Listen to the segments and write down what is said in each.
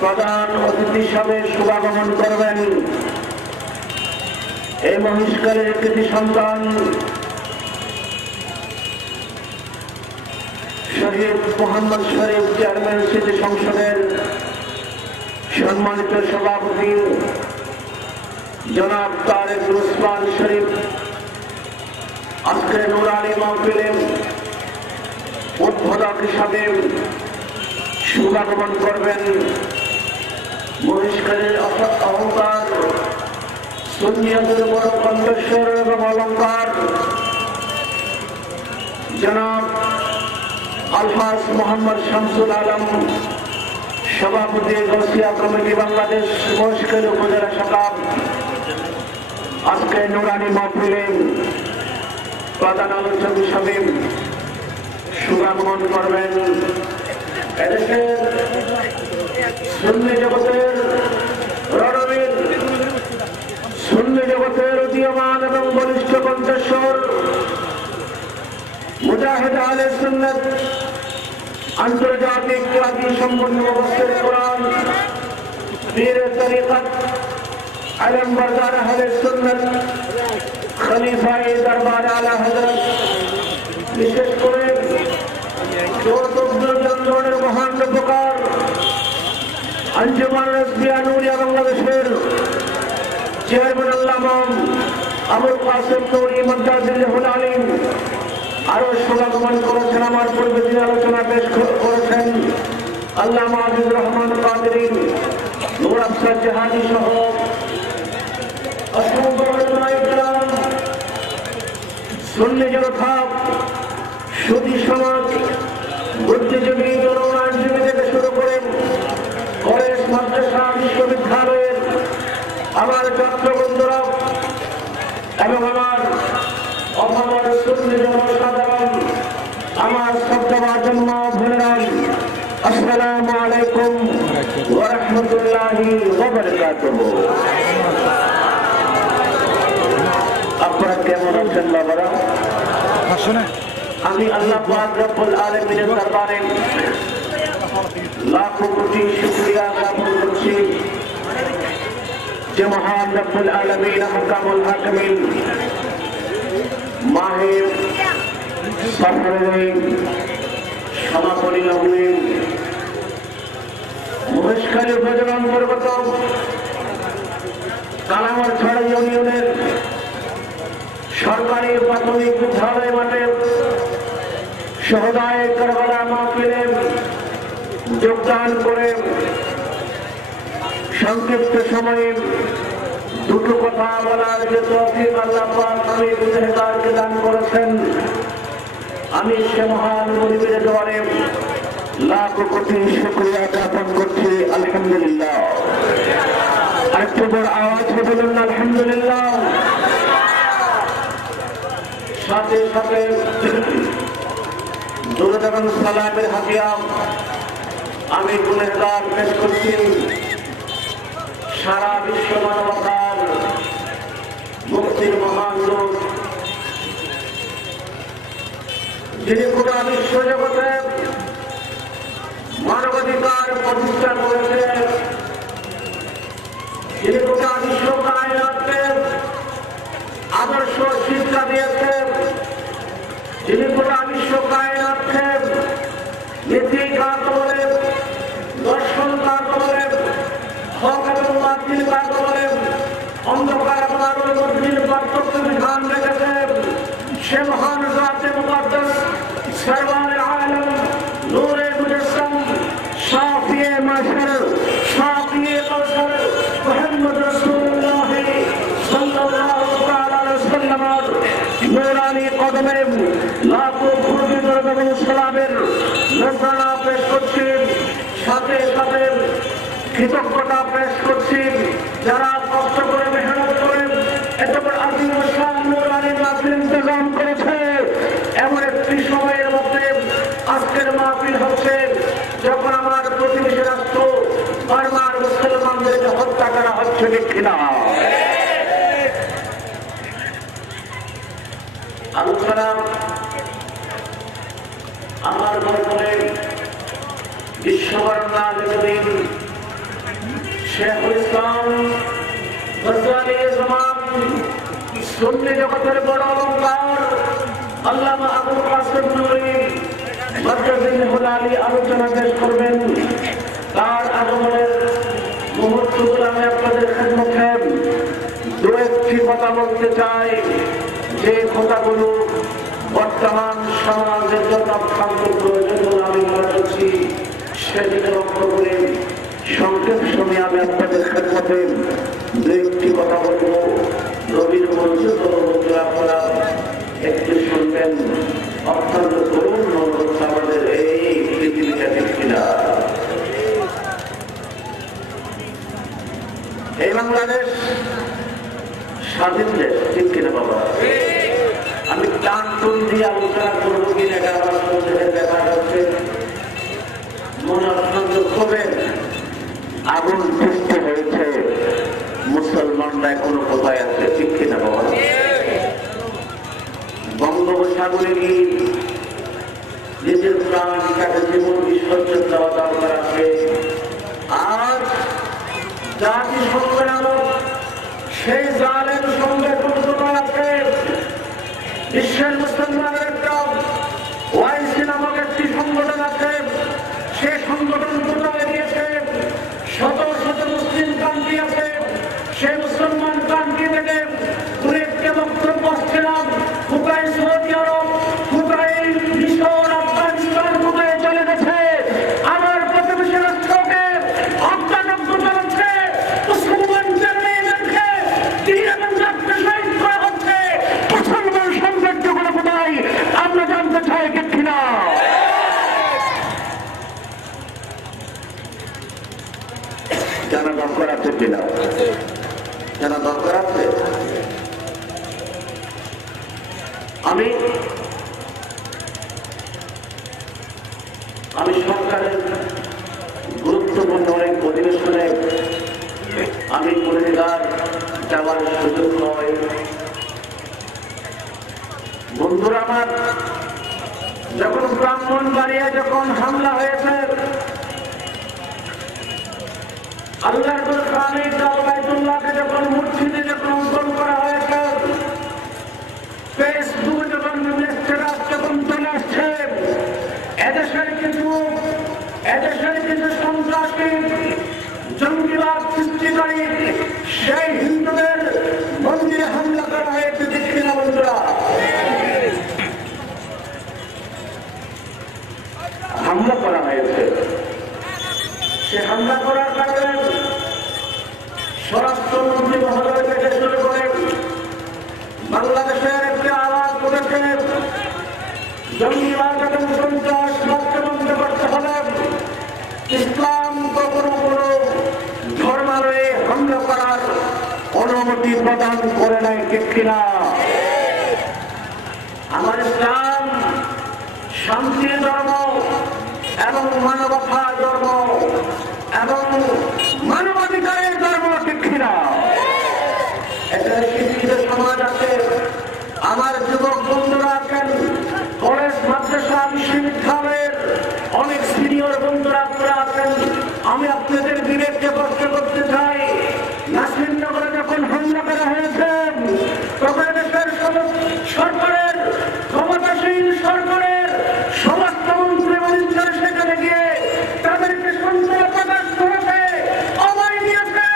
প্রধান অতিথি হিসাবে শুভাগমন করবেন এই মহিষকালের কৃতি সন্তান শহীদ মোহাম্মদ শরীফ চেয়ারম্যান স্মৃতি সংসদের সম্মানিত সভাপতি জনাব তারেক ওসমান শরীফ আজকের নুরানি মাহফিলে উদ্বোধক হিসাবে শুভাগমন করবেন মহিষকালের অহংকার সুন্নিয়তের বড় কণ্ঠস্বর এবং অলঙ্কার জনাব আলহাজ মোহাম্মদ শামসুল আলম সভাপতি গৌসিয়া কমিটি বাংলাদেশ মহিষকালী উপজেলা শাখা আজকে নুরানি মাহফিলে প্রধান আলোচক হিসাবে শুভাগমন করবেন এদেশের সুন্নি জগতের রণবীর সুন্নি জগতের উদীয়মান এবং বলিষ্ঠ কণ্ঠস্বর মুজাহিদ আহলে সুন্নাত আন্তর্জাতিক খ্যাতি সম্পন্ন মুফাসসির কোরআন পীর তরিকত আলম বরদার আহলে সুন্নাত খলিফায়ে দরবার আলা হযরত বিশেষ করে জনগণের মহান উপকার আঞ্জুমান রাসবিয়া নুরিয়া বাংলাদেশের চেয়ারম্যান আল্লামা আবুল কাসেম নুরি মদ্দাজিল্লাহুল আলিম আরো শুভাগমন করেছেন। আমার পূর্বে যিনি আলোচনা পেশ করেছেন আল্লামা আজিজুর রহমান কাদেরী নূর আফসার জাহানি সহ অসংখ্য উলামায়ে-কেরাম সুন্নি জনতা সুধী সমাজ বুদ্ধিজীবী জনগণজীবী থেকে শুরু করে কলেজ মাদ্রাসা বিশ্ববিদ্যালয়ের আমার ছাত্র বন্ধুরা এবং আমার অভাবের সুন্নি জনসাধারণ আমার শ্রদ্ধাভাজন মা বোনেরা আসসালামু আলাইকুম ওয়া রাহমাতুল্লাহি ওয়া বারাকাতুহু। আপনারা কেমন আছেন বাবারা? আমি আল্লাহ পাক রব্বুল আলামিনের দরবারে লাখো কোটি শুকরিয়া জ্ঞাপন করছি যে মহান রব্বুল আলামিন হাকামুল হাকিমিন মাহে সফরের সমাপনী লগ্নে মহেশখালী উপজেলার অন্তর্গত কালামারছড়া ইউনিয়নের সরকারি প্রাথমিক বিদ্যালয় মাঠে শহদায়ে কারবালা মাহফিলে যোগদান করে সংক্ষিপ্ত সময়ে দুটো কথা বলার যে তৌফিক আল্লাহ পাক আমি বুঝেদারকে দান করেছেন, আমি সে মহান মুনিবের দরবারে লাখো কোটি শুকরিয়া জ্ঞাপন করছি। আলহামদুলিল্লাহ। আরেকটু বড় আওয়াজ বলুন আলহামদুলিল্লাহ। সাথে সাথে দুরূদ এবং সালামের হাতিয়া আমি গুণগান পেশ করছি সারা বিশ্ব মানবতার মুক্তির মহান দূত, যিনি গোটা বিশ্ব জগতে মানবাধিকার প্রতিষ্ঠা করেছে, যিনি গোটা বিশ্ব কায়নাতকে আদর্শ শিক্ষা দিয়েছে, যিনি গোটা বিশ্ব কায়নাতকে নীতি কাকে বলে, দর্শন কাকে বলে, হক এবং বাতিল কাকে বলে, অন্ধকার এবং আলোর মধ্যে পার্থক্য বিধান রেখেছে, সে মহান জাতে মুকদ্দাস সরওয়ারে আলম নূরে মুজাসসাম শাফিয়ে মাশর শাফিয়ে কাউসার মুহাম্মদ রাসূলুল্লাহ সাল্লাল্লাহু তাআলা আলাইহি ওয়াসাল্লামের নূরানি কদমে লাখো কোটি দরুদ এবং সালামের নজরানা পেশ করছি। সাথে সাথে কৃতজ্ঞতা পেশ করছি যারা কষ্ট করে মেহনত করে এত বড় আজিম শান নূরানি মাহফিল ইন্তজাম করেছে। এমন একটি সময়ের মধ্যে আজকের মাহফিল হচ্ছে যখন আমার প্রতিবেশী রাষ্ট্র বার্মার মুসলমানদেরকে হত্যা করা হচ্ছে, ঠিক কিনা? আলোচনা আমার বর্তমানে বিশ্বকর্মা আলিমুদ্দিন শেখুল ইসলাম গজওয়ালি জামাত সুন্নি জগতের বড় অলংকার আল্লামা আবুল কাসেম নূরী মাদ্রাসাতুল আলী আলোচনা পেশ করবেন। তার আগমনের মুহূর্তগুলো আমি আপনাদের খেদমতে দু একটি কথা বলতে চাই, যে কথাগুলো বর্তমান সমাজের জন্য অত্যন্ত প্রয়োজন বলে আমি মনে করছি। সেদিকে লক্ষ্য করে সংক্ষেপ সময়ে আমি আপনাদের খেদমতে দু একটি কথা বলবো। নবীর মঞ্চে আপনারা একটু শুনবেন। অত্যন্ত করুণ হচ্ছে আমাদের এই পৃথিবীটা ঠিক কিনা। এই বাংলাদেশ স্বাধীন দেশ ঠিক কিনা বাবা? আমি টান টুন দিয়ে আলোচনা করবো কিনা এটা আমার মধ্যে দেখা যাচ্ছে। মনে অত্যন্ত ক্ষোভে আগুন সৃষ্টি হয়েছে। মুসলমানরা এখনো কোথায় আছে ঠিক কিনা বাবা? বঙ্গোপসাগরে গিয়ে নিজের প্রাণ কাছে জীবন বিসর্জন দেওয়া দরকার আছে। আর জাতিসংঘ নামক সেই জালেম সংগঠন আছে, বিশ্বের মুসলমানের একটা ওয়াইসি নামক একটি সংগঠন আছে। সে সংগঠন কোথায় দিয়েছে? শত শত মুসলিম কান্ট্রি আছে। সেই মুসলমান কান্ট্রি থেকে দু একটি বক্তব্য আসছিলাম। কোথায় সৌদি আরব, কোথায় মিশর, আফগানিস্তান, কোথায় চলে গেছে। আমার প্রতিবেশী রাষ্ট্রকে হত্যাযজ্ঞ চালাচ্ছে, মুসলমানদের মেয়েদেরকে দিন এবং রাত্রে শহীদ করা হচ্ছে। মুসলমান সাম্রাজ্যগুলো কোথায় আমরা জানতে চাই ঠিক কিনা? জানা দরকার আছে কিনা? জানা দরকার আছে। আমি সরকারের গুরুত্বপূর্ণ অনেক অধিবেশনে আমি পরিবার যাওয়ার সুযোগ হয়। বন্ধুরা আমার, যখন ব্রাহ্মণবাড়িয়া যখন হামলা হয়েছে, আল্লাহর কোরআনের বাইতুল্লাহকে যখন মসজিদে যখন অঙ্কন করা হয়েছে, ফেসবুক যখন স্ট্যাটাস যখন চলে আসছে, এদেশের কিছু সন্ত্রাসী জঙ্গিবাদ সৃষ্টিকারী সেই হিন্দুদের মন্দিরে হামলা করা হয়েছে ঠিক কিনা বন্ধুরা? হামলা করা হয়েছে। সে হামলা করার কারণে স্বরাষ্ট্রমন্ত্রী মহোদয় থেকে শুরু করে বাংলাদেশের একটি আওয়াজ করেছে, জঙ্গিবাদ এবং সন্ত্রাস বন্ধ করতে হবে। ইসলাম কখনো কোনো ধর্মালয়ে হামলা করার অনুমতি প্রদান করে নাই ঠিক কিনা? আমার ইসলাম শান্তির ধর্ম এবং মানবতার ধর্ম এবং মানবাধিকারের ধর্ম ঠিক কিনা? একটা শিক্ষিত সমাজ আছে। আমার যুবক বন্ধুরা আছেন, কলেজ মাদ্রাসা বিশ্ববিদ্যালয়ের অনেক সিনিয়র বন্ধুরা আপনারা আছেন। আমি আপনাদের বিবেককে কষ্ট করতে চাই। নাসিরনগরে যখন হামলা করা হয়েছে, তখন দেশের সরকারের ক্ষমতাসীন সরকারের সমস্ত মন্ত্রী মন্ত্রী সেখানে গিয়ে তাদেরকে সন্দেহ প্রকাশ করেছে, অভয় দিয়েছে।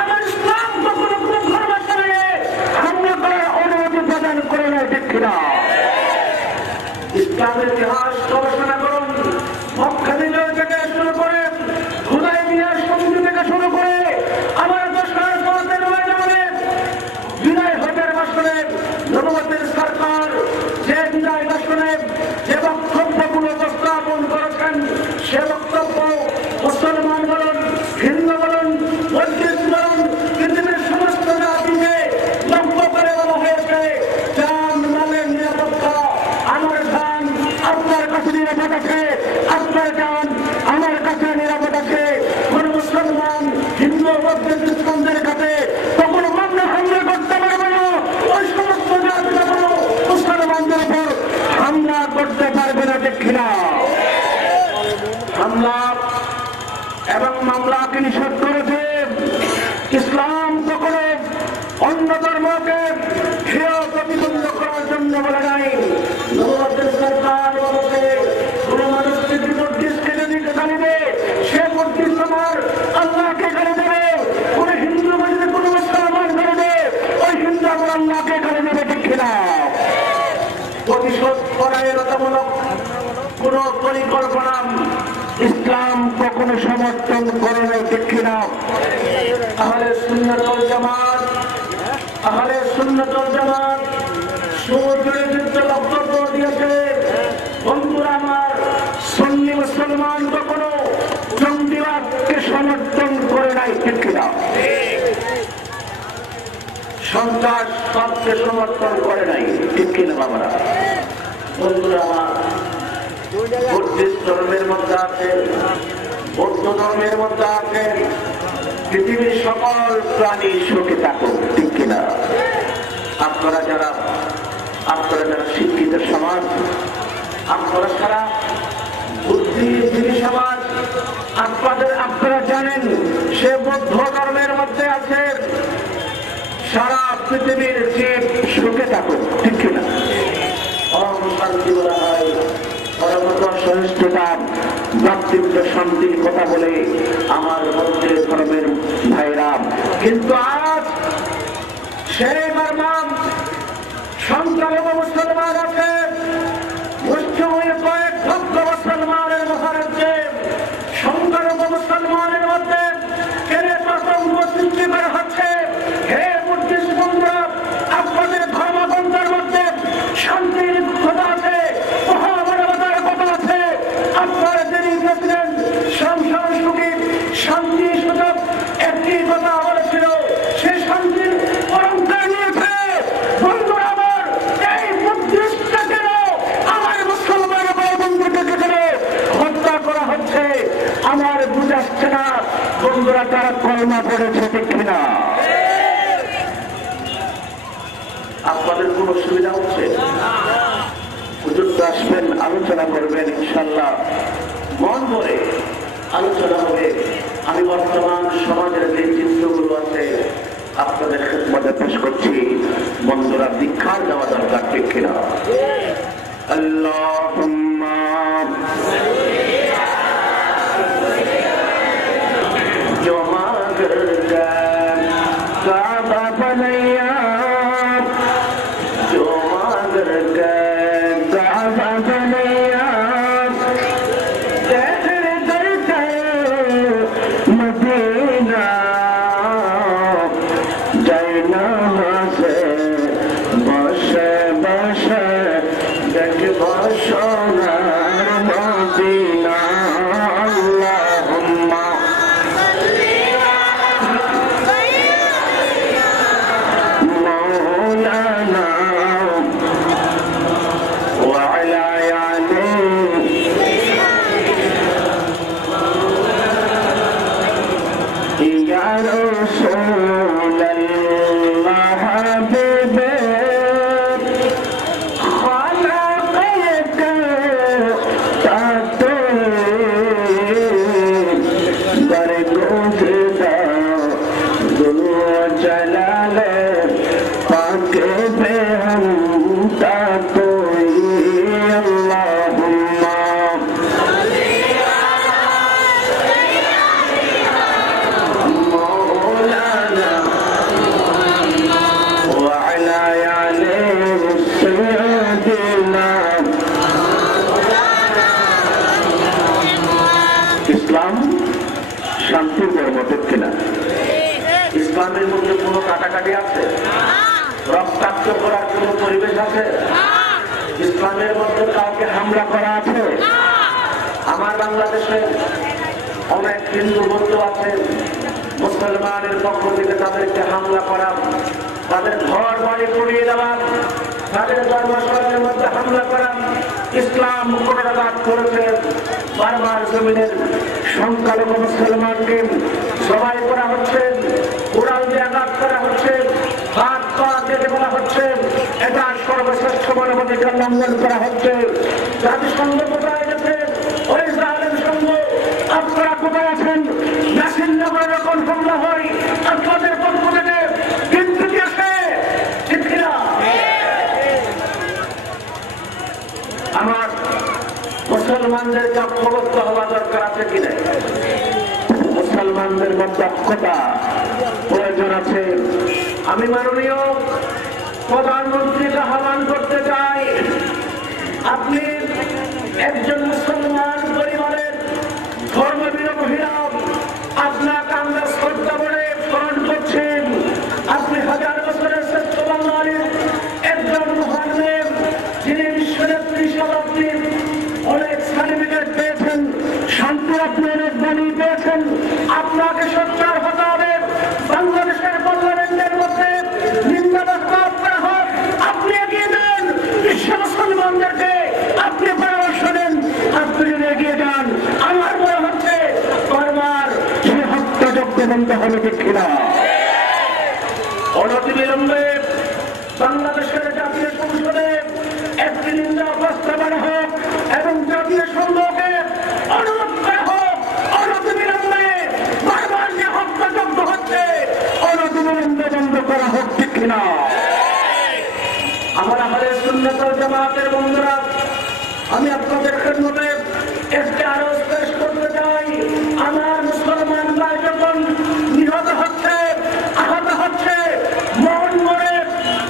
আমার ইসলাম কখনো কোনো ধর্মশালায় হামলা করার অনুমতি প্রদান করে নেয় ঠিক কিনা? ইসলামের ইতিহাস গবেষণা করুন। মক্কা বিজয় থেকে শুরু করে হুদায়বিয়ার সন্ধি থেকে শুরু করে আমার দশার পথের ময়দানে বিদায় হজের ভাষণে নবুয়তের সরকার যে বিদায় ভাষণে যে বক্তব্যগুলো উপস্থাপন করেছেন, সে বক্তব্য মুসলমান বলুন, হিন্দু বলুন, বৌদ্ধ বলুন, পৃথিবীর সমস্ত জাতিকে লক্ষ্য করে বলা হয়েছে, জান মালের নিরাপত্তা আমার জান আপনার কাছে নিরাপদ আছে, আপনার জান আমার কাছে নিরাপদ আছে। কোন মুসলমান হিন্দু বৌদ্ধ খ্রিস্টানদের কাছে কখনো মামলা হামলা করতে পারবে না। ওই সমস্ত জাতিরা কোনো মুসলমানদের উপর হামলা করতে পারবে না ঠিক কিনা? হামলা এবং মামলাকে নিষেধ করেছে। ইসলাম কখনো অন্য ধর্মকে হেয় প্রতিবন্ধ করার জন্য বলে নাই। সরকার বলছে কোন মানুষ যদি মসজিদকে যদি গালি দেয়, সে মসজিদ তোমার আল্লাহকে গালি দেবে। কোন হিন্দু মসজিদে কোন মুসলমান গালি দেয়, ওই হিন্দু আমার আল্লাহকে গালি দেবে, ঠিক কিনা? প্রতিশোধ পরায়ণতামূলক কোন পরিকল্পনা ইসলাম কখনো সমর্থন করে নাই, ঠিক কিনা? আহলে সুন্নাত ওয়াল জামাত, আহলে সুন্নাত ওয়াল জামাত সুজুরে যুদ্ধে বক্তব্য দিয়েছে। বন্ধুরা আমার, সুন্নি মুসলমান কখনো জঙ্গিবাদকে সমর্থন করে নাই, ঠিক কিনা? সন্ত্রাসবাদকে সমর্থন করে নাই, ঠিক কিনা বাবারা? বন্ধুরা আমার, বুদ্ধিস্ট ধর্মের মধ্যে আছে, বৌদ্ধ ধর্মের মধ্যে আছে, পৃথিবীর সকল প্রাণী সুখে থাকুক, ঠিক কিনা? আপনারা যারা শিক্ষিত সমাজ, আপনারা সারা বুদ্ধিজীবী সমাজ, আপনারা জানেন সে বৌদ্ধ ধর্মের মধ্যে আছে সারা পৃথিবীর জীব সুখে থাকুক, ঠিক কিনা? শান্তি বলা হয়, পরমতর সহিষ্ণুতা, ভ্রাতৃত্ব, শান্তির কথা বলে আমার মধ্যে ধর্মের ভাইরা। কিন্তু আজ সেই মারমাম সংখ্যালঘু মুসলমান আছে, মুসলিমের কয়েক লক্ষ মুসলমানের মহারাজ্যে সংখ্যালঘু মুসলমানের মধ্যে কেড়ে প্রসঙ্গ সৃষ্টি করা হচ্ছে। হে বুদ্ধিস্ট বন্ধুরা, আপনাদের ধর্মগ্রন্থের মধ্যে শান্তির কথা আছে, মহামানবতার কথা আছে। আপনারা যিনি প্রেসিডেন্ট শামসার সুখী শান্তি সূচক একটি কথা বলেছিল, সে শান্তির পরম্পরা নিয়েছে। বন্ধুরা আমার, এই বুদ্ধিস্টকে আমার মুসলমান ভাই বন্ধুকে হত্যা করা হচ্ছে, আমার বুঝাচ্ছে না। বন্ধুরা, তারা কলমা পড়েছে, ঠিক কিনা? আপনাদের কোন অসুবিধা হচ্ছে? হুজুর আসবেন, আলোচনা করবেন, ইনশাল্লাহ মন ভরে আলোচনা হবে। আমি বর্তমান সমাজের যে চিত্রগুলো আছে আপনাদের খেদমতে পেশ করছি। বন্ধুরা, দীক্ষার দেওয়া দরকার, ঠিক কিনা? আল্লাহুম্মা जो मांगर काबा बनैया, जो मांगर काबा बनैया, तेरे दर से मदीना जाना से बसे बसे जग बसोनार मदीना। अल्लाहुम्मा मौलाना वअला यानी या रसूल अल्लाह हबीबे खलक़त तातो बरगुज़िदा दुल जलाल पाक पे हम तातो। अल्लाहुम्मा मौलाना वअला यानी सय्यिदना। ইসলাম শান্তির ধর্ম, ঠিক কিনা? ইসলামের মধ্যে কোন কাটাকাটি আছে? রক্তাক্ত করার কোন পরিবেশ আছে? ইসলামের মধ্যে কাউকে হামলা করা আছে? আমার বাংলাদেশে অনেক হিন্দু বন্ধু আছে, মুসলমানের পক্ষ থেকে তাদেরকে হামলা করা, তাদের ঘর বাড়ি পুড়িয়ে দেওয়া, তাদের ধর্মশালার মধ্যে হামলা করা ইসলাম কোনরাঘাত করেছে। বারবার জমিনের সংখ্যালঘু মুসলমানকে সবাই করা হচ্ছে, উড়াল দিয়ে আঘাত করা হচ্ছে, হাত পা কেটে বলা হচ্ছে, এটা সর্বশ্রেষ্ঠ মানবাধিকার লঙ্ঘন করা হচ্ছে। জাতিসংঘ কোথায় গেছে? ওই জালেম সংঘ আপনারা কোথায় আছেন, নাসিরনগরে যখন হামলা হয় আপনাদের পক্ষ থেকে কিন্তু কি আসে? ঠিক কিনা? আমার মুসলমানদেরকে ঐক্যবদ্ধ হওয়া দরকার আছে কিনা? মুসলমানদের মধ্যে ঐক্যতা প্রয়োজন আছে। আমি মাননীয় প্রধানমন্ত্রীকে আহ্বান করতে চাই, আপনি একজন মুসলমান পরিবারের ধর্মবীর মহিলা, আপনাকে আমরা শ্রদ্ধা করে স্মরণ করছেন। আপনি হাজার বছরের শ্রেষ্ঠ বাঙালির একজন মহান মেয়ে, যিনি বিশ্বনেত্রী শতাব্দী অনেক সার্টিফিকেট পেয়েছেন, শান্তি আপনি অনেক বাণী পেয়েছেন। আপনাকে সচ্চার হতে হবে। বাংলাদেশের পার্লামেন্টের মধ্যে নিন্দাবাদ করা হোক, আপনি এগিয়ে দেন। বিশ্ব মুসলমানদেরকে আপনি পরামর্শ দেন, আপনি যদি এগিয়ে যান, আমার মনে হচ্ছে বারবার সে হত্যাযজ্ঞ বন্ধ হবে। ঠিক কিনা? অনতিবিলম্বে বাংলাদেশের জাতীয় সংসদে একটি নিন্দা প্রস্তাব আনা হোক এবং জাতীয় সংঘকে অনুরোধ করা হোক, অনতিবিলম্বে বারবার যে হত্যাযজ্ঞ হচ্ছে অনতিবিলম্বে বন্ধ করা হোক। ঠিক কিনা? আমার আমাদের সুন্নাত ওয়াল জামাতের বন্ধুরা, আমি আপনাদের খেদমতে একটি আরজ পেশ করতে চাই। আমার মুসলমান ভাই যখন নিহত হচ্ছে, আহত হচ্ছে, মন মরে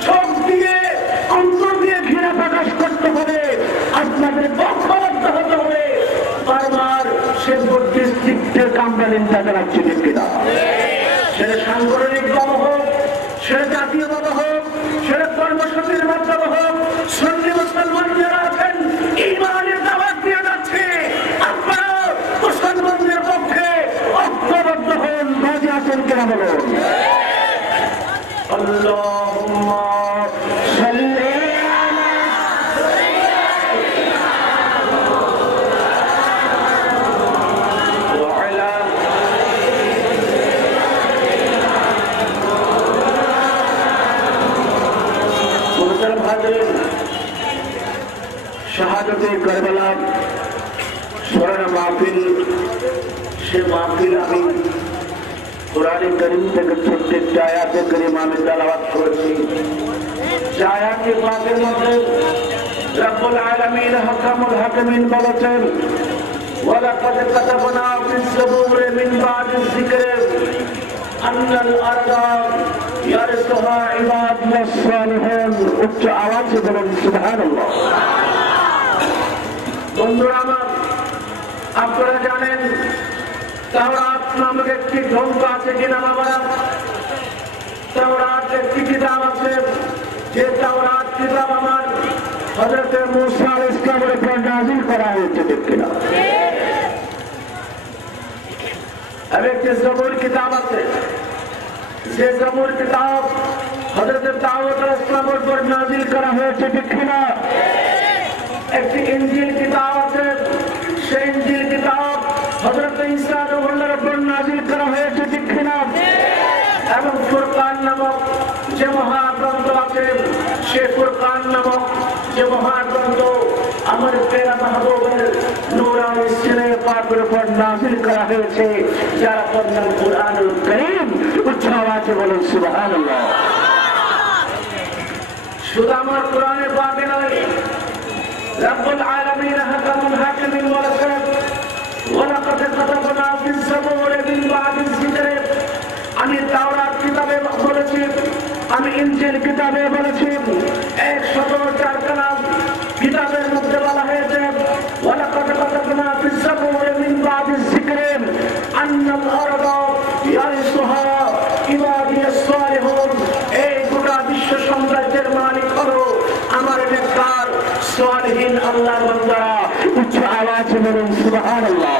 চোখ দিয়ে অন্তর দিয়ে ঘৃণা প্রকাশ করতে হবে, আপনাদের ঐক্যবদ্ধ হতে হবে। বারবার সে ডিস্ট্রিক্টের কামরালিন টাকা রাখছে। ঠিক কিনা? সেটা সাংগঠনিক দল হোক, সেটা জাতীয়গত হোক, সেটা কর্মসূচির মাধ্যমে হোক, সুন্নি মুসলমান যারা আছেন ঈমানের দাওয়াত দিয়ে যাচ্ছে, আপনারা মুসলমানদের পক্ষে ঐক্যবদ্ধ হন। রাজি আছেন কিনা বলুন? আল্লাহুম্মা সাল্লি শাহাদতে কারবালা স্মরণ মাহফিল। সে মাহফিল আমি কুরআনে কারীম থেকে ছোট্ট একটি আয়াতে কারীমা আমি তেলাওয়াত করেছি। যে আয়াতে পাকের মধ্যে রব্বুল আলামিন হাকামুল হাকিমিন বলেছেন, ওয়ালাকাদ কাতাবনা ফিস জাবুরি মিন বাদিজ যিকরি আন্নাল আরদা ইয়ারসুহা ইবাদুস সালিহুন। উচ্চ আওয়াজে বলুন সুবহানাল্লাহ। বন্ধুরা আমার, আপনারা জানেন তাওরাত নামক একটি গ্রন্থ আছে কিনা বাবারা? তাওরাত একটি কিতাব আছে, যে তাওরাত কিতাব আমার হযরত মূসা আলাইহিস সালামের উপর নাযিল করা হয়েছে। ঠিক কিনা? আর একটি জবুর কিতাব আছে, যে জবুর কিতাব হযরত দাউদ আলাইহিস সালামের উপর নাযিল করা হয়েছে। ঠিক কিনা? একটি ইনজিল কিতাব আছে, সেই ইনজিল কিতাব হযরত ঈসা আলাইহিস উপর নাযিল করা হয়েছে। ঠিক কিনা? এবং ফুরকান নামক যে মহাগ্রন্থ আছে, সে ফুরকান নামক যে মহাগ্রন্থ আমার প্রিয় মাহবুবের নূরানি সিনে পাকের উপর নাযিল করা হয়েছে। যারা পড়েন কুরআনুল কারীম উচ্চ আওয়াজে বলেন সুবহানাল্লাহ। শুধু আমার কোরআনে পাকে নয়, রব্বুল আলামিন হাকামুল হাকিমিন বলেছেন, ওয়ালাকাদ কাতাবনা ফিস জাবুরি মিন বাদিজ যিকরি। আমি তাওরাত কিতাবে বলেছি, আমি ইনজিল কিতাবে বলেছি, 104 কালাম কিতাবের মধ্যে বলা হয়েছে, ওয়ালাকাদ কাতাবনা ফিস জাবুরি মিন বাদিজ যিকরি আন্নাল আরদা ইয়ারসুহা ইবাদিয়াস সালিহুন। এই গোটা বিশ্ব সাম্রাজ্যের মালিক হলো আমার নেককার সালিহিন আল্লাহর বান্দারা। উচ্চ আওয়াজে বলুন সুবহানাল্লাহ।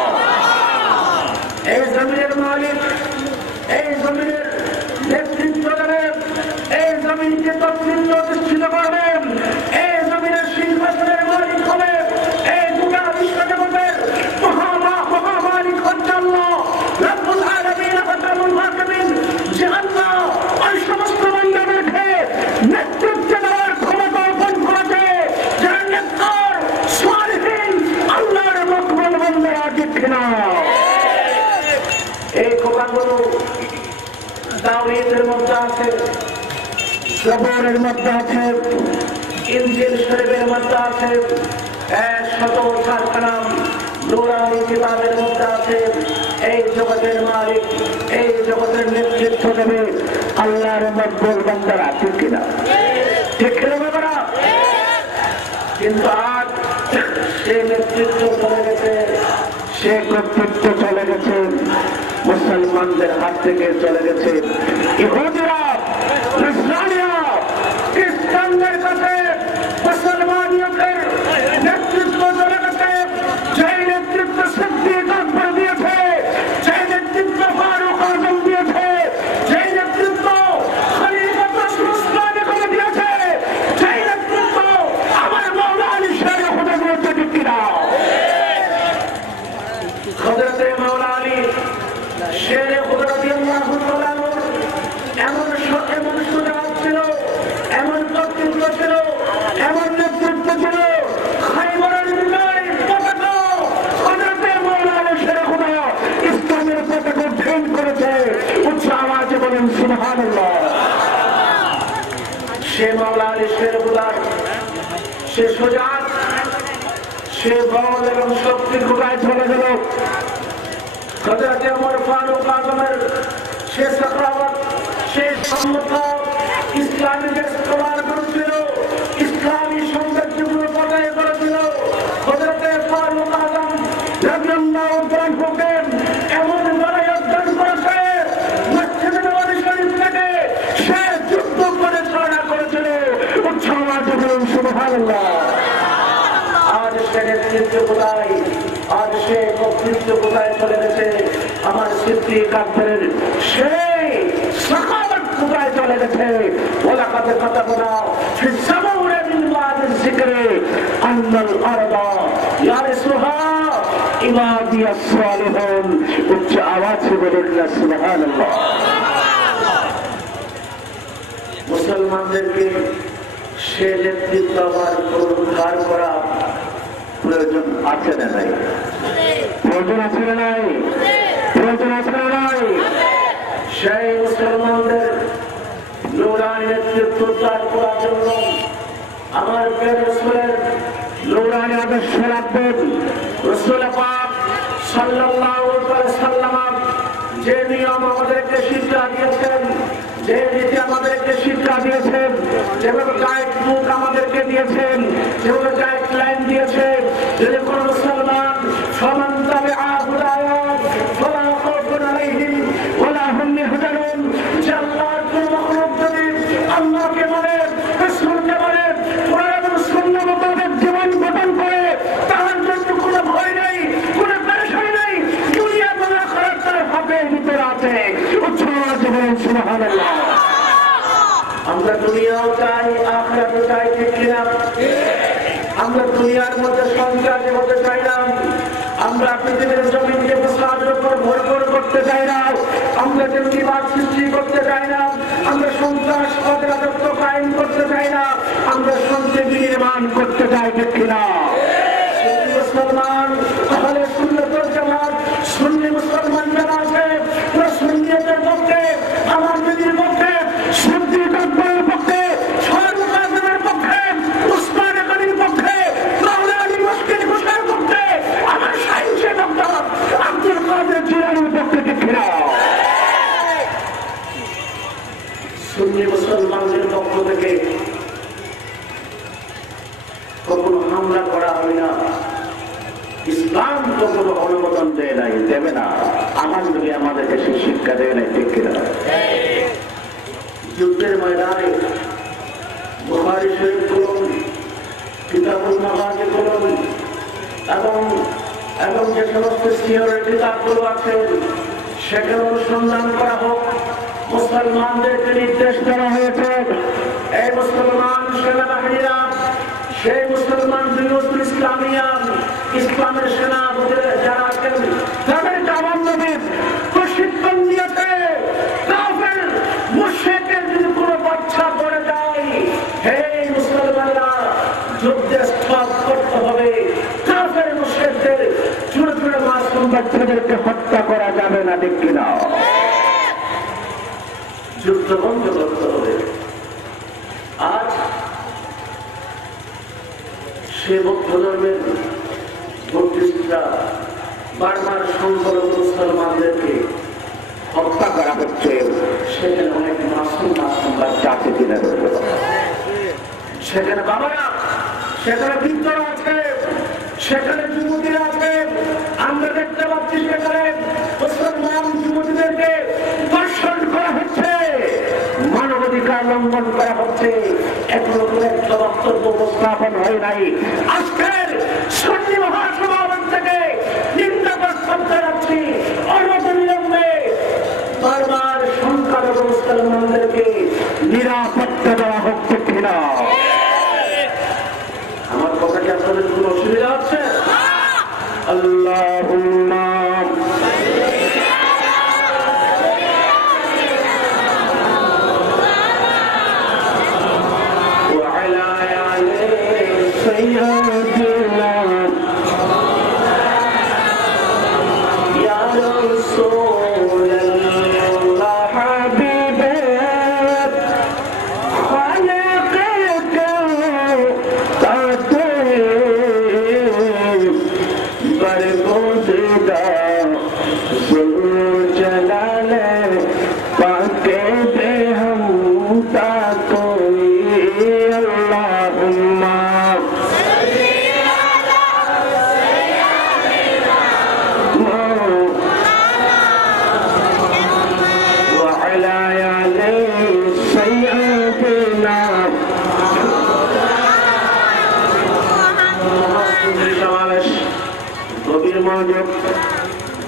এই জমিনের মালিক, এই জমিনের নেতৃত্ব দেবেন, এই জমিনকে তসলিম প্রতিষ্ঠিত করবেন, এই জমিনের সিংহাসনের মালিক হবে, এই গোটা বিশ্ব জগতের মহামালিক হচ্ছে আল্লাহ রব্বুল আলামিন হাকামুল হাকিমিন। যে আল্লাহ ওই সমস্ত বান্দাদেরকে নেতৃত্ব দেওয়ার ক্ষমতা অর্পণ করেছে, যারা নেককার সালিহিন আল্লাহর মকবুল বান্দারা। ঠিক কিনা? কালেমাগুলো তাওহীদের মধ্যে আছে, জবরের মধ্যে আছে, ইনজিল শরীফের মধ্যে আছে, 104 কালাম নূরানী কিতাবের মধ্যে আছে। এই জগতের মালিক, এই জগতের নেতৃত্ব দেবে আল্লাহর মকবুল বান্দারা, ঠিক কিনা? ঠিক কিনা বাবারা? কিন্তু আজ সে নেতৃত্ব চলে গেছে, সে কর্তৃত্ব চলে গেছে, মুসলমানদের হাত থেকে চলে গেছে। ইহুদিরা, খ্রিস্টানরা, খ্রিস্টানদের কাছে মুসলমানদের নেতৃত্ব চলে গেছে। সেই নেতৃত্ব সিদ্দিক আকবর দিয়েছে, সেই নেতৃত্ব ফারুক আজম দিয়েছে, সেই নেতৃত্ব খলিফাতুল উসমান করে দিয়েছে, সেই নেতৃত্ব আমার মাওলা আলী শের খুদা দিয়েছে, ঠিক কিনা? হযরতে মাওলা আলী শের খুদা রাদিয়াল্লাহু তাআলা এমন সুযোগ ছিল, এমন কর্তৃত্ব ছিল, এমন নেতৃত্ব ছিল। খাইবরের বিজয় পতাকা হযরতে মাওলা আলী শের খুদা ইসলামের পতাকা উত্তোলন করেছে। উচ্চ আওয়াজে বলেন সুবহানাল্লাহ। সে মাওলা আলী শের খুদার সে সুজাত, সে বল এবং শক্তির খুদায় চলে গেল। হযরতে ওমর ফারুক আজমের সে সাখাওয়াত, সে সম্মতা ইসলামী দেশ প্রমাণ করেছিল, ইসলামী সৌন্দর্যগুলো বজায় করেছিল। হযরতে ফারুক আজম রাদিয়াল্লাহু তাআলা এমন লড়াই অর্জন করেছে, মসজিদে নববী শরীফ থেকে সে যুদ্ধ করে ছড়া করেছিল। উচ্চ আওয়াজে বলুন সুবহানাল্লাহ। আজ সে নেতৃত্ব কোথায়, আজ সে কর্তৃত্ব কোথায় চলে গেছে? আমার সিদ্দিক আকবরের সেই সাখাওয়াত কোথায় চলে গেছে? ওয়ালাকাদ কাতাবনা ফিস জাবুরি মিন বাদি যিকরি আন্নাল আরদা ইয়ারিসুহা ইবাদিয়াস সালিহুন। উচ্চ আওয়াজে বলুন না সুবহানাল্লাহ। মুসলমানদেরকে সে নেতৃত্ব আবার পুনরুদ্ধার করা প্রয়োজন আছে না নাই? প্রয়োজন আছে না নাই? প্রয়োজন আছে না নাই? সেই মুসলমানদের নূরানী নেতৃত্ব উদ্ধার করার জন্য আমার প্রিয় রাসূলের নূরানী আদর্শ রাখবেন। রাসূল পাক সাল্লাল্লাহু আলাইহি ওয়াসাল্লাম যে নিয়ম আমাদেরকে শিক্ষা দিয়েছেন, যে নীতি আমাদেরকে শিক্ষা দিয়েছেন, যেভাবে গাইড বুক আমাদেরকে দিয়েছেন, যেভাবে গাইড লাইন দিয়েছেন, যদি কোন মুসলমান সমান তবে আহুদায়াত ফালা খাউফুন আলাইহিম ওয়ালা হুম ইয়াহজানুন। যে আল্লাহর কোন মাখলুক যদি আল্লাহকে মানে, রাসূলকে মানে, কোরআন এবং সুন্নাহ মোতাবেক জীবন গঠন করে, তার জন্য কোনো ভয় নেই, কোনো পেরেশানি নেই। দুনিয়া এবং আখিরাত তার হাতের ভিতরে আছে। উচ্চ আওয়াজে বলুন সুবহানাল্লাহ। আমরা দুনিয়াও চাই, আখিরাতও চাই, ঠিক কিনা? আমরা দুনিয়ার মধ্যে সন্ত্রাসের মধ্যে চাই না, আমরা পৃথিবীর জমিনকে ফাসাদের উপর ভরপুর করতে চাই না, আমরা জঙ্গিবাদ সৃষ্টি করতে চাই না, আমরা সন্ত্রাস রাজত্ব কায়েম করতে চাই না, আমরা শান্তি বিনির্মাণ করতে চাই, ঠিক কিনা? মুসলমান তাহলে সুন্নাত ওয়াল জামাত, সুন্নি মুসলমান যারা আছে তারা সুন্নিয়তের পক্ষে, আমার নবীর পক্ষে, সিদ্দিক আকবরের পক্ষে, ফারুক আজমের পক্ষে, উসমান গনির পক্ষে, মাওলা আলী মুশকিল কুশার পক্ষে, আমার শাইখে ডক্টর আব্দুল কাদের জিলানীর পক্ষে, ঠিক কিনা? সুন্নি মুসলমানদের পক্ষ থেকে কখনো হামলা করা হয় না। ইসলাম তো কোনো অনুমোদন দেয় নাই, দেবে না। আমার নবী আমাদেরকে সে শিক্ষা দেয় নাই, ঠিক কিনা? যুদ্ধের ময়দানে বুখারী শরীফ করুন, কিতাবুল মাগাজি করুন, এবং যে সমস্ত সিয়রের কিতাবগুলো আছে সেখানে অনুসন্ধান করা হোক। মুসলমানদেরকে নির্দেশ দেওয়া হয়েছে, এই মুসলমান সেনাবাহিনীরা, সেই মুসলমান দুনিয়াতুল ইসলামিয়া, ইসলামের সেনা যারা আছেন তাদের জবান নবী প্রশিক্ষণ দিয়েছে। কাফের মুশরিকের যদি কোনো বাচ্চা পড়ে যায়, হে মুসলমানরা যুদ্ধে স্টপ করতে হবে। কাফের মুশরিকদের ছোট ছোট মাসুম বাচ্চাদেরকে হত্যা করা যাবে না, ঠিক কিনা? যুদ্ধ বন্ধ করতে হবে। আজ সে বৌদ্ধ ধর্মের বুদ্ধিস্টরা বারবার সংখ্যালঘু মুসলমানদেরকে হত্যা করা হচ্ছে। সেখানে অনেক মাসুম বাচ্চা আছে কিনা, সেখানে বাবারা, সেখানে বৃদ্ধরা আছে, সেখানে যুবতীরা আছে। আমরা দেখতে পাচ্ছি সেখানে মুসলমান যুবতীদেরকে ধর্ষণ করা হচ্ছে, মানবাধিকার লঙ্ঘন করা হচ্ছে। এখনো কোনো একটা বক্তব্য উপস্থাপন হয় নাই। আজকের সুন্নি মহাসভা থেকে নিন্দা প্রস্তাব জানাচ্ছি, অনবিলম্বে বারবার সংখ্যালঘু মুসলমানদেরকে নিরাপত্তা দেওয়া হচ্ছে কিনা। আমার কথাটি আপনাদের কোনো অসুবিধা হচ্ছে? আল্লাহুম্মা ওয়া আলা আলি সাইয়্যিদিনা ইয়া রাসূলাল্লাহ হাবিবে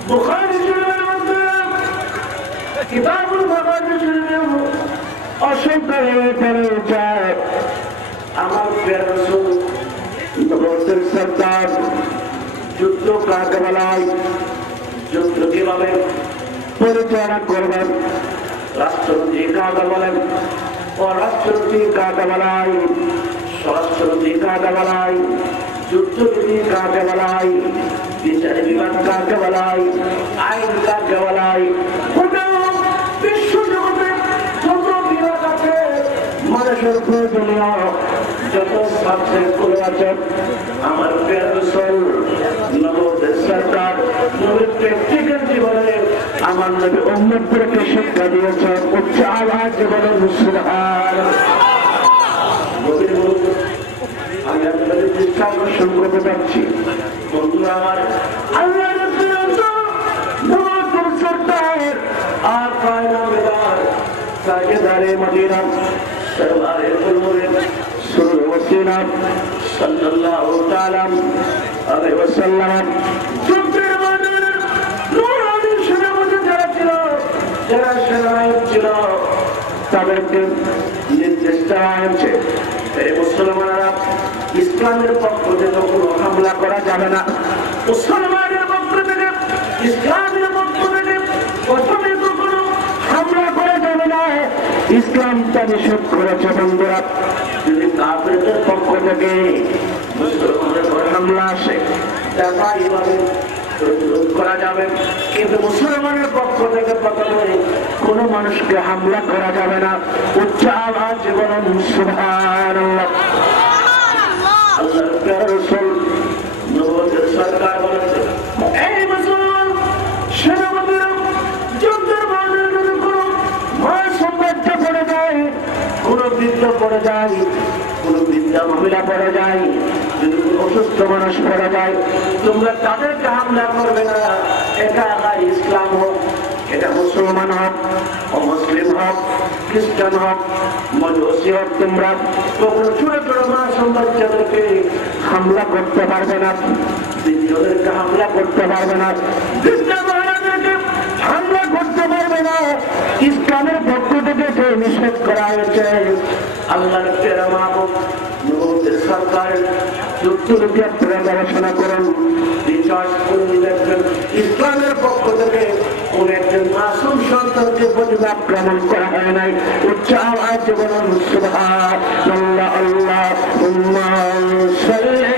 বুখারী শরীফের মধ্যে কিতাবুল বুখারী শরীফে অসংখ্য রিওয়ায়াত যায়। আমার প্রিয় রাসূল নবুয়তের সরদার যুদ্ধ কাকে বলা হয়, যুদ্ধ কিভাবে পরিচালনা করবেন, রাষ্ট্রপতি কাকে বলেন, পররাষ্ট্রপতি কাকে বলা হয়, স্বরাষ্ট্রপতি কাকে বলা হয়, যুদ্ধনীতি কাকে বলা হয়, বিচার বিভাগ কাকে বলা হয়, আইন কাকে বলা হয়, বিশ্ব জগতে যত বিভাগ আছে, মানুষের প্রয়োজনীয় যত সাবজেক্টগুলো আছে, আমার প্রিয় রাসূল নবুয়তের সরদার নবীর প্র্যাকটিক্যাল জীবনে আমার নবী উম্মতদেরকে শিক্ষা দিয়েছেন। উচ্চ আওয়াজে বলেন সুবহানাল্লাহ। আমি আপনাদের দৃষ্টি আকর্ষণ করতে পারছি, বন্ধুরা আমার, আল্লাহ নবুয়তের সরদার আর কায়নামেদার তাজদারে মদিনা সরওয়ারে কুলুবের সুরুর ওসিলা সাল্লাল্লাহু তাআলা আলাইহি ওয়াসাল্লাম যুদ্ধের ময়দানে নূরানি সেনাপতি যারা ছিল, যারা সেনানায়ক ছিল, তাদেরকে নির্দেশ দেওয়া হয়েছে, এই মুসলমানেরা ইসলামের পক্ষ থেকে কোনো হামলা করা যাবে না। মুসলমানের পক্ষ থেকে, ইসলামের পক্ষ থেকে প্রথমে তো কোনো হামলা করা যাবে না। ইসলাম তা নিষেধ করেছে। বন্ধুরা, যদি কাফেরদের পক্ষ থেকে মুসলমানের উপর হামলা আসে, তা এইভাবে প্রতিরোধ করা যাবে, কিন্তু মুসলমানের পক্ষ থেকে প্রথমে কোন মানুষকে হামলা করা যাবে না। উচ্চ আওয়াজে বলেন সুবহানাল্লাহ। আল্লাহর প্রিয় রাসূল নবুয়তের সরকার বলেছেন, এই মুসলমান সেনাপতিরা যুদ্ধের ময়দানে যদি কোনো মাসুম বাচ্চা পড়ে যায়, কোনো বৃদ্ধ পড়ে যায়, কোনো বৃদ্ধা মহিলা পড়ে যায়, যদি কোনো অসুস্থ মানুষ পড়ে যায়, তোমরা তাদেরকে হামলা করবে না। এটা ইসলাম হোক, এটা মুসলমান হোক, অমুসলিম হোক, খ্রিস্টান হোক, মজুসি হোক, তোমরা কখনো ছোট ছোট মাসুম বাচ্চাদেরকে হামলা করতে পারবে না, বৃদ্ধদেরকে হামলা করতে পারবে না, বৃদ্ধা মহিলাদেরকে হামলা করতে পারবে না। ইসলামের পক্ষ থেকে যে নিষেধ করা হয়েছে, আল্লাহর প্রিয় মাহবুব নবুয়তের সরকার যুদ্ধনীতি আপনারা গবেষণা করুন, বিশ্বাস করুন, দেখবেন ইসলামের পক্ষ থেকে কোন একজন মাসুম সন্তানকে প্রতিভা আক্রমণ করা হয় নাই। উচ্চ আওয়াজে বলুন সুবহানাল্লাহ। আল্লাহুম্মা সাল্লি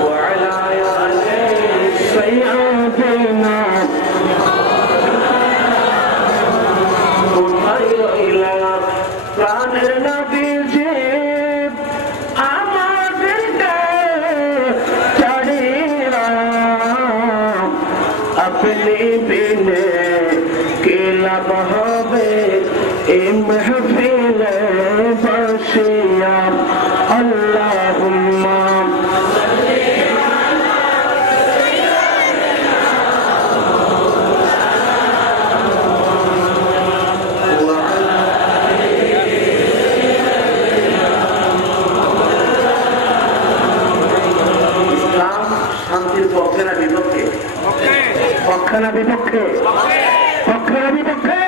ওয়া আলা আলি পক্ষে না বিপক্ষে? পক্ষে না বিপক্ষে?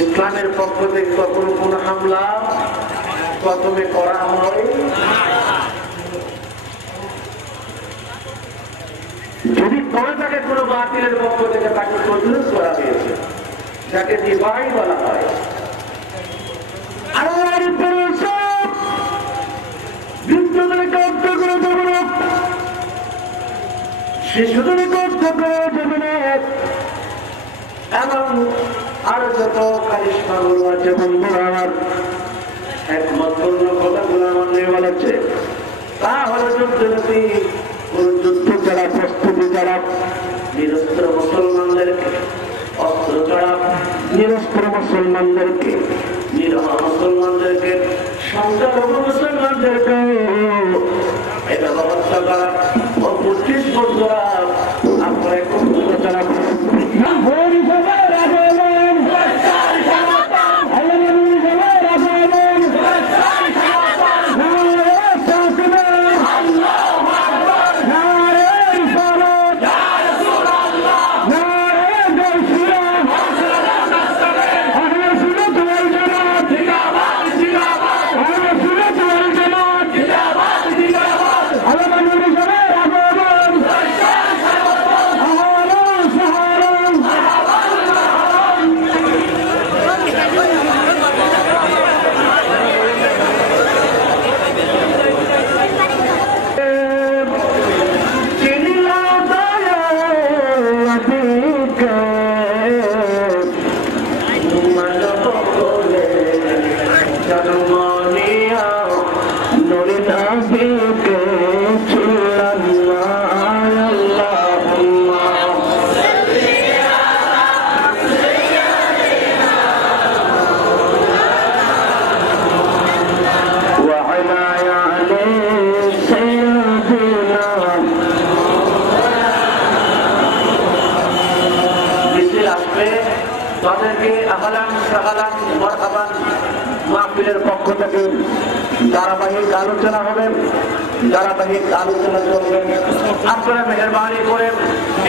ইসলামের পক্ষ থেকে কখনো কোন হামলা প্রথমে করা হয়? যদি করে থাকে কোনো বাতিলের পক্ষ থেকে তাকে প্রতিরোধ করা হয়েছে, যাকে দিবাই বলা হয়। শিশুদেরকে হত্যা করা যাবে না। এবং আরো যত কারিশমা গুলো আছে বন্ধুরা আমার, একমাত্র কথাগুলো আমার নিয়ে বলেছে তা হলো যুদ্ধনীতি। কোন যুদ্ধ যারা প্রস্তুতি যারা নিরস্ত্র মুসলমানদেরকে, অস্ত্র ছাড়া নিরস্ত্র মুসলমানদেরকে, নিরহ মুসলমানদেরকে, সংখ্যালঘু মুসলমানদেরকে এটা ব্যবস্থা করা ও 25 বছর আপনার যারা তাদেরকে আহলান সাহলান মারহাবান মাহফিলের পক্ষ থেকে ধারাবাহিক আলোচনা হবে, ধারাবাহিক আলোচনা চলবে। আপনারা মেহরবানি করে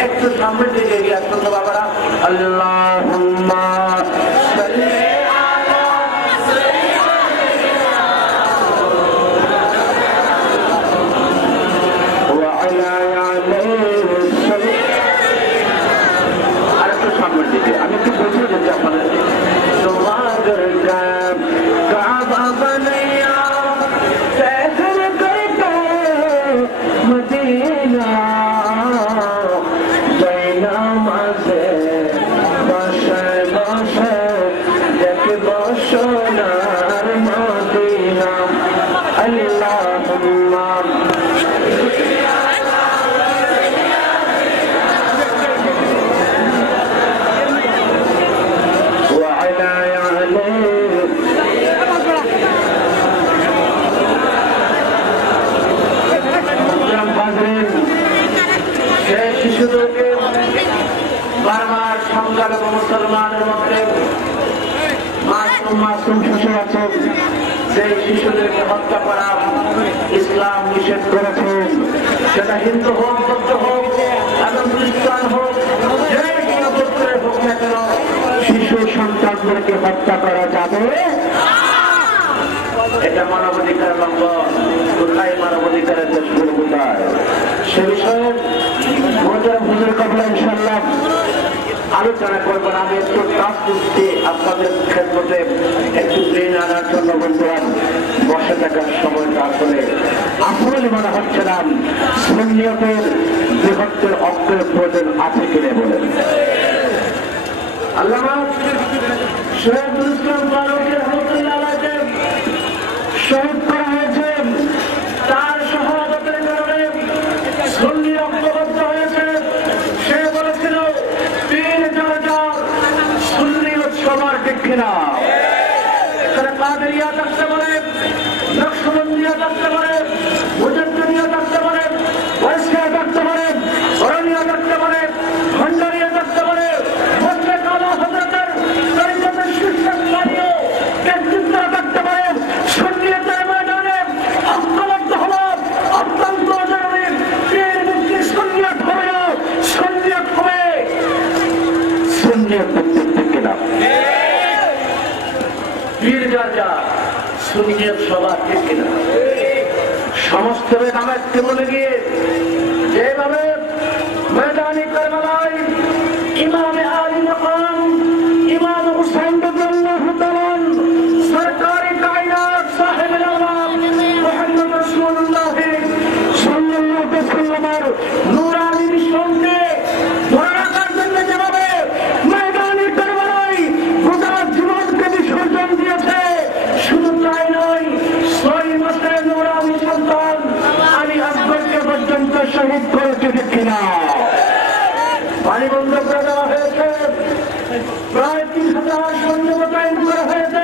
একটু সামনের দিকে এগিয়ে আসুন তো বাবারা। আল্লাহুম্মা সাল্লি আমি একটু বলতে যেতে আপনাদের তোমাদের কাবা বানাইয়া শহর করতে মদিনা জয়না মাঝে বসে বসে দেখব সোনার মদিনা। আল্লাহুম্মা শিশুদেরকে বারবার সংখ্যালঘু মুসলমানের মধ্যে মাসুম শিশু আছে, সেই শিশুদেরকে হত্যা করা ইসলাম নিষেধ করেছে। সেটা হিন্দু হোক, বৌদ্ধ হোক এবং খ্রিস্টান হোক, যে কোনো গোত্রের হোক না কেন শিশু সন্তানদেরকে হত্যা করা যাবে। এটা মানবাধিকার লঙ্ঘন। কোথায় মানবাধিকারের দেশগুলো কোথায়? সে বিষয়ে হুজুর কবলা ইনশাআল্লাহ আলোচনা করবেন। আমি একটু কাজ করতে আপনাদের ক্ষেত্রে একটু ব্রেন আনার জন্য বলছিলাম, বসে থাকার সময়টা আসলে মনে হচ্ছে না সুন্নিয়তের বৃহত্তর অক্ষের প্রয়োজন আছে কিনে বলেন। আল্লামা শহীদুল ইসলাম ফারুকী রহমতুল্লাহ আলাইহি শহীদ করা হয়েছে, তার শাহাদাতের কারণে সুন্নি ঐক্যবদ্ধ হয়েছে। সে বলেছিল ৩,০০০ সুন্নি সবার ঠিক কিনা। এখানে কাদেরিয়া থাকতে পারে, নকশবন্দিয়া থাকতে পারে, মুজাদ্দিদিয়া থাকতে পারে, ওয়াইসিয়া থাকতে পারে, ওরানিয়া থাকতে পারে, ভান্ডারিয়া থাকতে পারে, মসজিদ আলা হযরতের তরিকতের শীর্ষস্থানীয় ব্যক্তিত্বরা থাকতে পারে। সুন্নিয়তের সুন্নিয়ত সভা ঠিক কিনা? সমস্ত বেদামেতকে বলে গিয়ে যেভাবে ময়দানে কারবালায় ইমামে আলী মাকাম ইমাম হুসাইন রাদিয়াল্লাহু তাআলা সরকারি কায়নাত সাহেবের আলম মুহাম্মদ রাসূলুল্লাহ সাল্লাল্লাহু আলাইহি ওয়াসাল্লামের নূরানি মিশনকে ধরে রাখার জন্য যেভাবে ময়দানে কারবালায় গোটা জীবনকে বিসর্জন দিয়েছে, শুধু তাই নয়, 6 মাসের নূরানি সন্তান আলী আকবরকে পর্যন্ত শহীদ করেছে ঠিক কিনা? পানি বন্ধ করে দেওয়া হয়েছে, প্রায় 3000 সৈন্য মোতায়েন করা হয়েছে।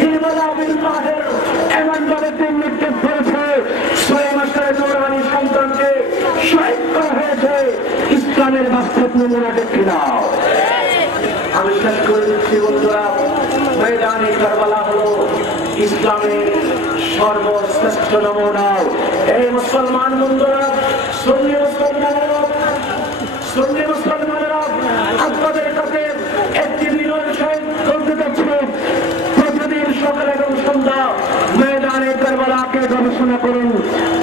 হিজবুল্লাহ বিল তাহের এমনভাবে তিন নিক্ষেপ করেছে, 6 মাসের নূরানি সন্তানকে শহীদ করা হয়েছে। ইসলামের বাস্তব নমুনা ঠিক কিনা? আমি শেষ করে দিচ্ছি বন্ধুরা, ময়দানে কারবালা হলো ইসলামের সর্বশ্রেষ্ঠ নমুনা। এই মুসলমান বন্ধুরা, সুন্নি মুসলমানেরা আপনাদের কাছে একটি মিলন শহীদ করতে যাচ্ছে। প্রতিদিন সকাল এবং সন্ধ্যা ময়দানে কারবালাকে গবেষণা করুন,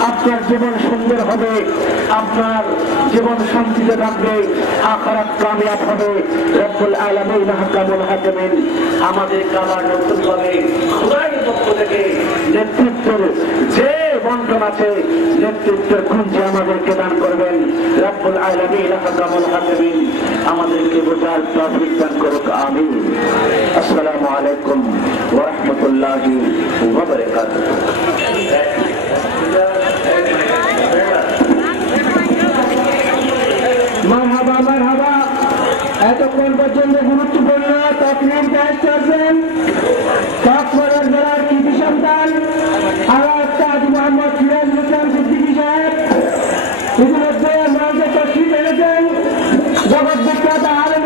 আপনার জীবন সুন্দর হবে, আপনার জীবন শান্তিতে থাকবে, আখিরাত কামিয়াব হবে। রব্বুল আলামিন হাকামুল হাকিমিন আমাদেরকে আবার নতুন ভাবে খোদার পক্ষ থেকে নেতৃত্বের যে বন্টন আছে, নেতৃত্বের খুঁজে আমাদেরকে দান করবেন। রব্বুল আলামিন হাকামুল হাকিমিন আমাদেরকে বোঝার তৌফিক দান করুক, আমিন। আসসালামু আলাইকুম ওয়া রাহমাতুল্লাহি ওয়া বারাকাতুহু। মারহাবা মারহাবা। এতক্ষণ পর্যন্ত গুরুত্বপূর্ণ তাকরীর পেশ করছেন কক্সবাজার জেলার কৃতি সন্তান আওয়াজ কাজী মোহাম্মদ সিরাজ হোসেন সিদ্দিকী সাহেব। ইতিমধ্যে মঞ্চে তশরিফ এনেছেন জগৎ বিখ্যাত আলেম